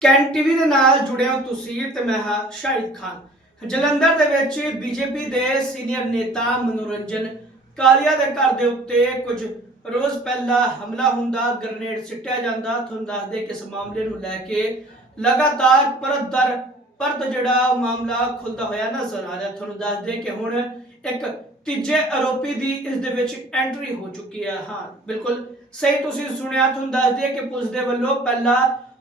Can TV ਦੇ ਨਾਲ ਜੁੜੇ ਹੋ ਤੁਸੀਂ ਤੇ ਮੈਂ ਹਾਂ ਸ਼ਾਹਿਦ ਖਾਨ। ਜਲੰਧਰ ਦੇ ਵਿੱਚ ਬੀਜੇਪੀ ਦੇ ਸੀਨੀਅਰ ਨੇਤਾ ਮਨੋਰੰਜਨ ਕਾਲੀਆ ਦੇ ਘਰ ਦੇ ਉੱਤੇ ਕੁਝ ਰੋਜ਼ ਪਹਿਲਾਂ ਹਮਲਾ ਹੁੰਦਾ, ਗ੍ਰਨੇਡ ਸਿੱਟਿਆ ਜਾਂਦਾ। ਤੁਹਾਨੂੰ ਦੱਸਦੇ ਕਿ ਇਸ ਮਾਮਲੇ ਨੂੰ ਲੈ ਕੇ ਲਗਾਤਾਰ ਪਰਤ ਦਰ ਪਰਤ ਜਿਹੜਾ ਮਾਮਲਾ ਖੁੱਲਦਾ ਹੋਇਆ ਨਜ਼ਰ ਆ ਰਿਹਾ। ਤੁਹਾਨੂੰ ਦੱਸਦੇ ਕਿ ਹੁਣ ਇੱਕ ਤੀਜੇ ਆਰੋਪੀ ਦੀ ਇਸ ਦੇ ਵਿੱਚ ਐਂਟਰੀ ਹੋ ਚੁੱਕੀ ਹੈ। ਹਾਂ, ਬਿਲਕੁਲ ਸਹੀ ਤੁਸੀਂ ਸੁਣਿਆ। ਤੁਹਾਨੂੰ ਦੱਸਦੇ ਕਿ ਪੁਲਿਸ ਦੇ ਵੱਲੋਂ ਪਹਿਲਾਂ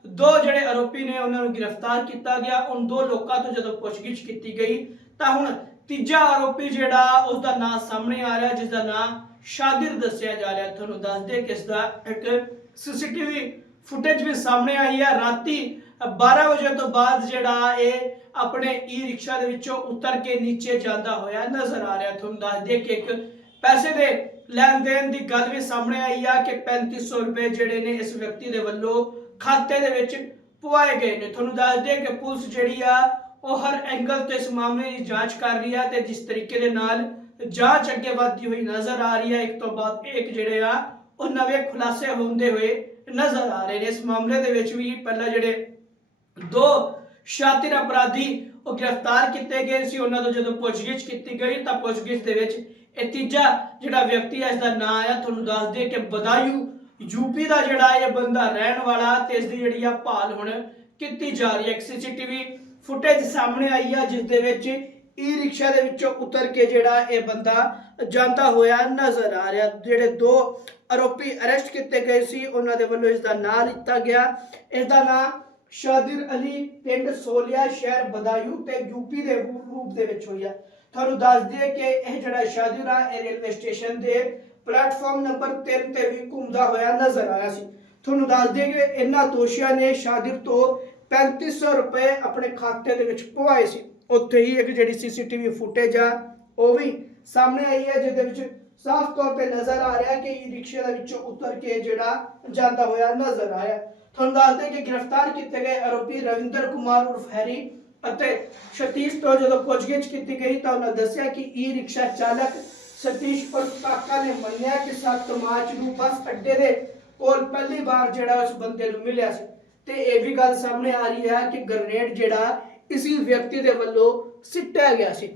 ਦੋ ਜਿਹੜੇ ਆਰੋਪੀ ਨੇ, ਉਹਨਾਂ ਨੂੰ ਗ੍ਰਿਫਤਾਰ ਕੀਤਾ ਗਿਆ। ਉਨ ਦੋ ਲੋਕਾਂ ਤੋਂ ਜਦੋਂ ਪੁੱਛਗਿੱਛ ਕੀਤੀ ਗਈ, ਤਾਂ ਹੁਣ ਤੀਜਾ ਆਰੋਪੀ ਜਿਹੜਾ ਉਸ ਦਾ ਨਾਮ ਸਾਹਮਣੇ ਆ ਰਿਹਾ ਜਿਸ ਦਾ ਨਾਮ ਸ਼ਾਦਿਰ ਦੱਸਿਆ ਜਾ ਰਿਹਾ। ਤੁਹਾਨੂੰ ਦੱਸਦੇ ਕਿ ਇਸ ਦਾ ਇੱਕ ਸੀਸੀਟੀਵੀ ਫੁਟੇਜ ਵੀ ਸਾਹਮਣੇ ਆਈ ਹੈ। ਰਾਤੀ 12 ਵਜੇ ਤੋਂ ਬਾਅਦ ਜਿਹੜਾ ਇਹ ਆਪਣੇ ਈ ਰਿਕਸ਼ਾ ਦੇ ਵਿੱਚੋਂ ਉਤਰ ਕੇ ਨੀਚੇ ਜਾਂਦਾ ਹੋਇਆ ਨਜ਼ਰ ਆ ਰਿਹਾ। ਤੁਹਾਨੂੰ ਦੱਸਦੇ ਕਿ ਇੱਕ ਪੈਸੇ ਦੇ ਲੈਣ ਦੇਣ ਦੀ ਗੱਲ ਵੀ ਸਾਹਮਣੇ ਆਈ ਆ ਕਿ 3500 ਰੁਪਏ ਜਿਹੜੇ ਨੇ ਇਸ ਵਿਅਕਤੀ ਦੇ ਵੱਲੋਂ ਖਾਤੇ ਦੇ ਵਿੱਚ ਪਵਾਏ ਗਏ ਨੇ। ਤੁਹਾਨੂੰ ਦੱਸਦੇ ਕਿ ਪੁਲਿਸ ਜਿਹੜੀ ਆ, ਉਹ ਹਰ ਐਂਗਲ ਤੋਂ ਇਸ ਮਾਮਲੇ ਦੀ ਜਾਂਚ ਕਰ ਰਹੀ ਆ ਤੇ ਜਿਸ ਤਰੀਕੇ ਦੇ ਨਾਲ ਜਾਂਚ ਅੱਗੇ ਵਧਦੀ ਹੋਈ ਨਜ਼ਰ ਆ ਰਹੀ ਹੈ ਇੱਕ ਤੋਂ ਬਾਅਦ ਇੱਕ ਜਿਹੜੇ ਆ, ਉਹ ਨਵੇਂ ਖੁਲਾਸੇ ਹੁੰਦੇ ਹੋਏ ਨਜ਼ਰ ਆ ਰਹੇ ਨੇ। ਇਸ ਮਾਮਲੇ ਦੇ ਵਿੱਚ ਵੀ ਪਹਿਲਾਂ ਜਿਹੜੇ ਦੋ ਸ਼ਾਤਿਰ ਅਪਰਾਧੀ ਉਹ ਗ੍ਰਿਫਤਾਰ ਕੀਤੇ ਗਏ ਸੀ। ਉਹਨਾਂ ਤੋਂ ਜਦੋਂ ਪੁੱਛਗਿੱਛ ਕੀਤੀ ਗਈ, ਤਾਂ ਪੁੱਛਗਿੱਛ ਦੇ ਵਿੱਚ ਇਹ ਤੀਜਾ ਜਿਹੜਾ ਵਿਅਕਤੀ ਹੈ ਇਸ ਦਾ ਨਾਮ ਆ। ਤੁਹਾਨੂੰ ਦੱਸ ਦਈਏ ਕਿ ਬਦਾਯੂ ਯੂਪੀ ਦਾ ਜਿਹੜਾ ਇਹ ਬੰਦਾ ਰਹਿਣ ਵਾਲਾ ਤੇ ਇਸ ਦੀ ਜਿਹੜੀ ਆ ਭਾਲ ਹੁਣ ਕੀਤੀ ਜਾ ਰਹੀ ਹੈ। ਸੀਸੀਟੀਵੀ ਫੁਟੇਜ ਸਾਹਮਣੇ ਆਈ ਆ, ਜਿਸ ਦੇ ਵਿੱਚ ਈ ਰਿਕਸ਼ਾ ਦੇ ਵਿੱਚੋਂ ਉਤਰ ਕੇ ਜਿਹੜਾ ਇਹ ਬੰਦਾ ਜਾਂਦਾ ਹੋਇਆ ਨਜ਼ਰ ਆ ਰਿਹਾ। ਜਿਹੜੇ ਦੋ ਆਰੋਪੀ ਅਰੈਸਟ ਕੀਤੇ ਗਏ ਸੀ, ਉਹਨਾਂ ਦੇ ਵੱਲੋਂ ਇਸ ਦਾ ਨਾਂ ਲਿੱਤਾ ਗਿਆ। ਇਸ ਦਾ ਨਾਂ ਸ਼ਾਦਿਰ ਅਲੀ ਪਿੰਡ ਸੋਲੀਆ ਸ਼ਹਿਰ ਬਦਾਯੂ ਤੇ ਯੂਪੀ ਦੇ ਰੂਪ ਦੇ ਵਿੱਚ ਹੋਈ ਆ ਤੁਹਾਨੂੰ ਦੱਸ ਦਈਏ ਕਿ ਇਹ ਜਿਹੜਾ ਸ਼ਾਦਿਰ ਆ, ਇਹ ਰੇਲਵੇ ਸਟੇਸ਼ਨ ਦੇ ਪਲੇਟਫਾਰਮ ਨੰਬਰ 3 ਤੇ ਵੀ ਘੁੰਮਦਾ ਹੋਇਆ ਨਜ਼ਰ ਆਇਆ ਸੀ। ਤੁਹਾਨੂੰ ਦੱਸ ਦਈਏ ਕਿ ਇਹਨਾਂ ਦੋਸ਼ੀਆਂ ਨੇ ਸ਼ਾਦਿਰ ਤੋਂ 3500 ਰੁਪਏ ਆਪਣੇ ਖਾਤੇ ਦੇ ਵਿੱਚ ਪਵਾਏ ਸੀ। ਉੱਥੇ ਹੀ ਇੱਕ ਜਿਹੜੀ ਸੀਸੀਟੀਵੀ ਫੁਟੇਜ ਆ, ਉਹ ਵੀ ਸਾਹਮਣੇ ਆਈ ਹੈ, ਜਿਹਦੇ ਵਿੱਚ ਸਾਫ਼ ਤੌਰ ਤੇ ਨਜ਼ਰ ਆ ਰਿਹਾ ਕਿ ਇਹ ਰਿਕਸ਼ੇ ਦੇ ਵਿੱਚੋਂ ਉਤਰ ਕੇ ਜਿਹੜਾ ਜਾਂਦਾ ਹੋਇਆ ਨਜ਼ਰ ਆਇਆ। ਤੁਹਾਨੂੰ ਦੱਸਦੇ ਕਿ ਗ੍ਰਿਫਤਾਰ ਕੀਤੇ ਗਏ ਆਰੋਪੀ ਰਵਿੰਦਰ ਕੁਮਾਰ ਉਰਫ ਹੈਰੀ ਅਤੇ ਸਤੀਸ਼ ਤੋਂ ਜਦੋਂ ਪੁੱਛਗਿੱਛ ਕੀਤੀ ਗਈ ਤਾਂ ਉਹਨਾਂ ਦੱਸਿਆ ਕਿ ਈ ਰਿਕਸ਼ਾ ਚਾਲਕ ਸਤੀਸ਼ ਉਰਫ ਨੇ ਮੰਨਿਆ ਕਿ 7 ਮਾਰਚ ਨੂੰ ਬੱਸ ਅੱਡੇ ਦੇ ਕੋਲ ਪਹਿਲੀ ਵਾਰ ਜਿਹੜਾ ਉਸ ਬੰਦੇ ਨੂੰ ਮਿਲਿਆ ਸੀ। ਤੇ ਇਹ ਵੀ ਗੱਲ ਸਾਹਮਣੇ ਆ ਰਹੀ ਹੈ ਕਿ ਗ੍ਰਨੇਡ ਜਿਹੜਾ ਇਸੀ ਵਿਅਕਤੀ ਦੇ ਵੱਲੋਂ ਸਿੱਟਿਆ ਗਿਆ ਸੀ।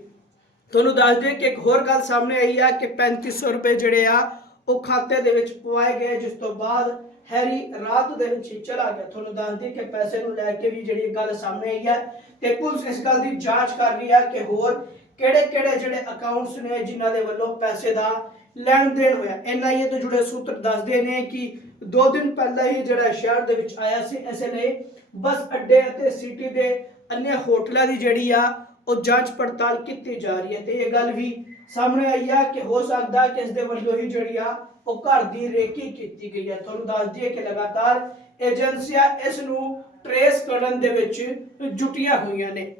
ਤੁਹਾਨੂੰ ਦੱਸ ਦਈਏ ਕਿ ਇੱਕ ਹੋਰ ਗੱਲ ਸਾਹਮਣੇ ਆਈ ਆ ਕਿ 3500 ਰੁਪਏ ਜਿਹੜੇ ਆ, ਉਹ ਖਾਤੇ ਦੇ ਵਿੱਚ ਪਵਾਏ ਗਏ, ਜਿਸ ਤੋਂ ਬਾਅਦ ਹੈਰੀ ਰਾਤ ਦੇ ਵਿੱਚ ਹੀ ਚਲਾ ਗਿਆ। ਤੁਹਾਨੂੰ ਦੱਸ ਦਈਏ ਕਿ ਪੈਸੇ ਨੂੰ ਲੈ ਕੇ ਵੀ ਜਿਹੜੀ ਗੱਲ ਸਾਹਮਣੇ ਆਈ ਹੈ ਤੇ ਪੁਲਿਸ ਇਸ ਗੱਲ ਦੀ ਜਾਂਚ ਕਰ ਰਹੀ ਹੈ ਕਿ ਹੋਰ ਕਿਹੜੇ-ਕਿਹੜੇ ਜਿਹੜੇ ਅਕਾਊਂਟਸ ਨੇ ਜਿਨ੍ਹਾਂ ਦੇ ਵੱਲੋਂ ਪੈਸੇ ਦਾ ਲੈਣ ਦੇਣ ਹੋਇਆ ਐਨਆਈਏ ਤੋਂ ਜੁੜੇ ਸੂਤਰ ਦੱਸਦੇ ਨੇ ਕਿ ਦੋ ਦਿਨ ਪਹਿਲਾਂ ਹੀ ਜਿਹੜਾ ਸ਼ਹਿਰ ਦੇ ਵਿੱਚ ਆਇਆ ਸੀ ਐਸਐਲਏ ਬੱਸ ਅੱਡੇ ਅਤੇ ਸਿਟੀ ਦੇ ਅન્ય ਹੋਟਲਾਂ ਦੀ ਜਿਹੜੀ ਆ, ਉਹ ਜਾਂਚ ਪੜਤਾਲ ਕੀਤੀ ਜਾ ਰਹੀ ਹੈ। ਤੇ ਇਹ ਗੱਲ ਵੀ ਸਾਹਮਣੇ ਆਈ ਆ ਕਿ ਹੋ ਸਕਦਾ ਕਿ ਇਸ ਦੇ ਵੱਲੋਂ ਹੀ ਜਿਹੜੀ ਆ, ਉਹ ਘਰ ਦੀ ਰੇਕੀ ਕੀਤੀ ਗਈ ਹੈ। ਤੁਹਾਨੂੰ ਦੱਸ ਦਈਏ ਕਿ ਲਗਾਤਾਰ ਏਜੰਸੀਆਂ ਇਸ ਨੂੰ ਟਰੇਸ ਕਰਨ ਦੇ ਵਿੱਚ ਜੁਟੀਆਂ ਹੋਈਆਂ ਨੇ।